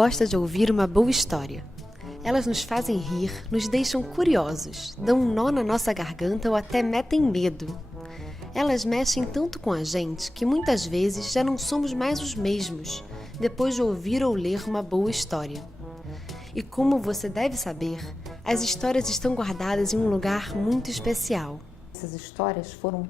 gosta de ouvir uma boa história. Elas nos fazem rir, nos deixam curiosos, dão um nó na nossa garganta ou até metem medo. Elas mexem tanto com a gente que muitas vezes já não somos mais os mesmos, depois de ouvir ou ler uma boa história. E como você deve saber, as histórias estão guardadas em um lugar muito especial. Essas histórias foram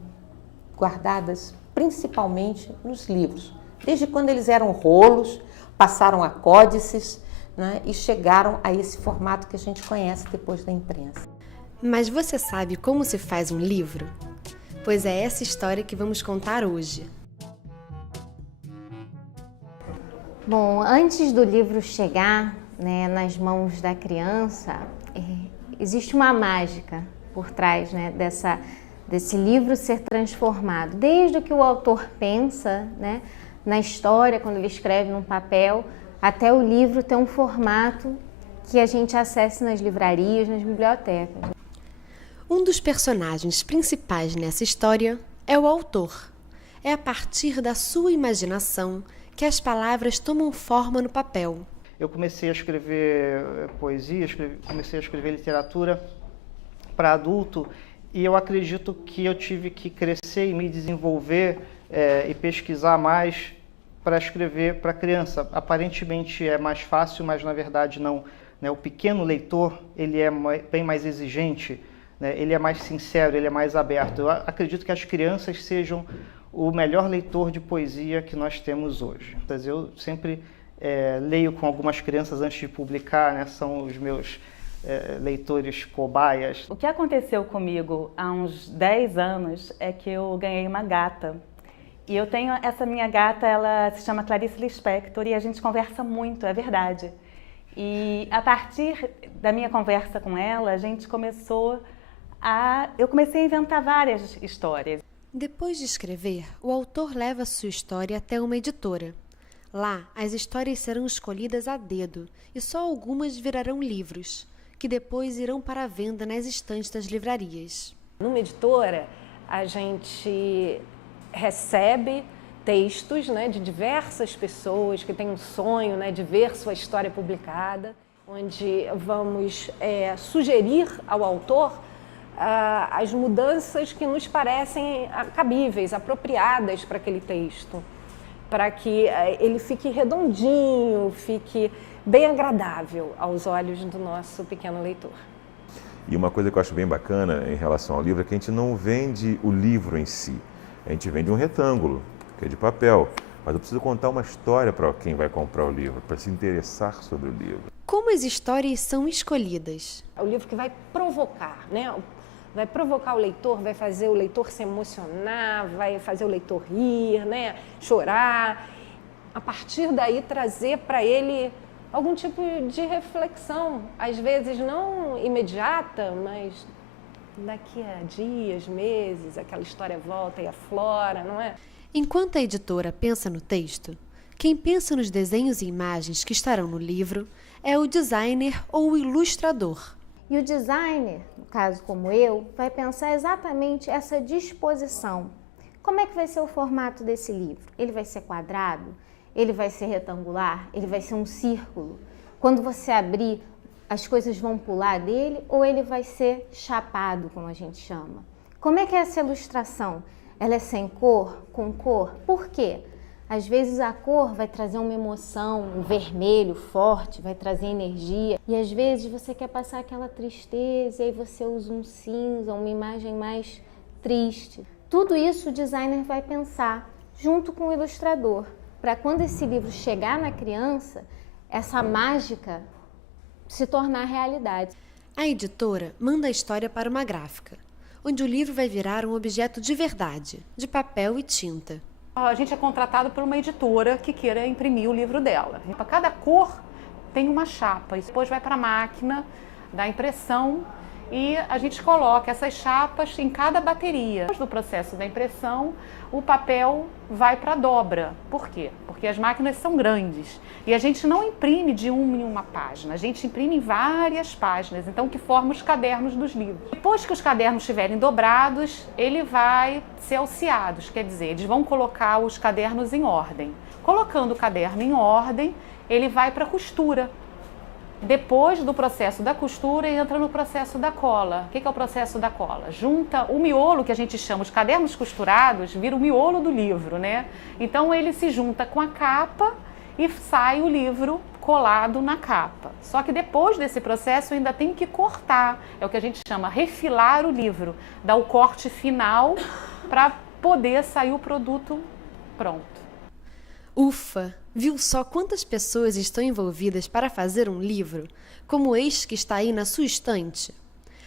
guardadas principalmente nos livros. Desde quando eles eram rolos, passaram a códices, né, e chegaram a esse formato que a gente conhece depois da imprensa. Mas você sabe como se faz um livro? Pois é essa história que vamos contar hoje. Bom, antes do livro chegar, né, nas mãos da criança, existe uma mágica por trás, né, desse livro ser transformado. Desde que o autor pensa, né, na história, quando ele escreve num papel, até o livro ter um formato que a gente acesse nas livrarias, nas bibliotecas. Um dos personagens principais nessa história é o autor. É a partir da sua imaginação que as palavras tomam forma no papel. Eu comecei a escrever poesia, comecei a escrever literatura para adulto e eu acredito que eu tive que crescer e me desenvolver e pesquisar mais para escrever para criança. Aparentemente é mais fácil, mas na verdade não. O pequeno leitor, ele é bem mais exigente, né? Ele é mais sincero, ele é mais aberto. Eu acredito que as crianças sejam o melhor leitor de poesia que nós temos hoje. Eu sempre leio com algumas crianças antes de publicar, né? São os meus leitores cobaias. O que aconteceu comigo há uns 10 anos é que eu ganhei uma gata. E eu tenho essa minha gata, ela se chama Clarice Lispector e a gente conversa muito, é verdade. E a partir da minha conversa com ela, eu comecei a inventar várias histórias. Depois de escrever, o autor leva sua história até uma editora. Lá, as histórias serão escolhidas a dedo e só algumas virarão livros, que depois irão para a venda nas estantes das livrarias. Numa editora, a gente recebe textos, né, de diversas pessoas que têm um sonho, né, de ver sua história publicada, onde vamos sugerir ao autor as mudanças que nos parecem cabíveis, apropriadas para aquele texto, para que ele fique redondinho, fique bem agradável aos olhos do nosso pequeno leitor. E uma coisa que eu acho bem bacana em relação ao livro é que a gente não vende o livro em si, a gente vende um retângulo, que é de papel, mas eu preciso contar uma história para quem vai comprar o livro, para se interessar sobre o livro. Como as histórias são escolhidas? É o livro que vai provocar, né? Vai provocar o leitor, vai fazer o leitor se emocionar, vai fazer o leitor rir, né? Chorar. A partir daí trazer para ele algum tipo de reflexão, às vezes não imediata, mas daqui a dias, meses, aquela história volta e aflora, não é? Enquanto a editora pensa no texto, quem pensa nos desenhos e imagens que estarão no livro é o designer ou o ilustrador. E o designer, no caso como eu, vai pensar exatamente essa disposição. Como é que vai ser o formato desse livro? Ele vai ser quadrado? Ele vai ser retangular? Ele vai ser um círculo? Quando você abrir, as coisas vão pular dele ou ele vai ser chapado, como a gente chama? Como é que é essa ilustração? Ela é sem cor, com cor? Por quê? Às vezes a cor vai trazer uma emoção, um vermelho forte, vai trazer energia. E às vezes você quer passar aquela tristeza e aí você usa um cinza, uma imagem mais triste. Tudo isso o designer vai pensar junto com o ilustrador, para quando esse livro chegar na criança, essa mágica se tornar realidade. A editora manda a história para uma gráfica, onde o livro vai virar um objeto de verdade, de papel e tinta. A gente é contratado por uma editora que queira imprimir o livro dela. Para cada cor tem uma chapa, e depois vai para a máquina da impressão e a gente coloca essas chapas em cada bateria. No processo da impressão, o papel vai para a dobra. Por quê? Porque as máquinas são grandes e a gente não imprime de uma em uma página, a gente imprime em várias páginas, então que forma os cadernos dos livros. Depois que os cadernos estiverem dobrados, ele vai ser alceados, quer dizer, eles vão colocar os cadernos em ordem. Colocando o caderno em ordem, ele vai para a costura. Depois do processo da costura, entra no processo da cola. O que é o processo da cola? Junta o miolo, que a gente chama, os cadernos costurados, vira o miolo do livro, né? Então ele se junta com a capa e sai o livro colado na capa. Só que depois desse processo ainda tem que cortar, é o que a gente chama refilar o livro, dar o corte final para poder sair o produto pronto. Ufa! Viu só quantas pessoas estão envolvidas para fazer um livro, como este que está aí na sua estante?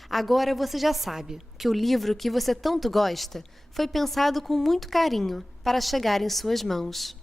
Agora você já sabe que o livro que você tanto gosta foi pensado com muito carinho para chegar em suas mãos.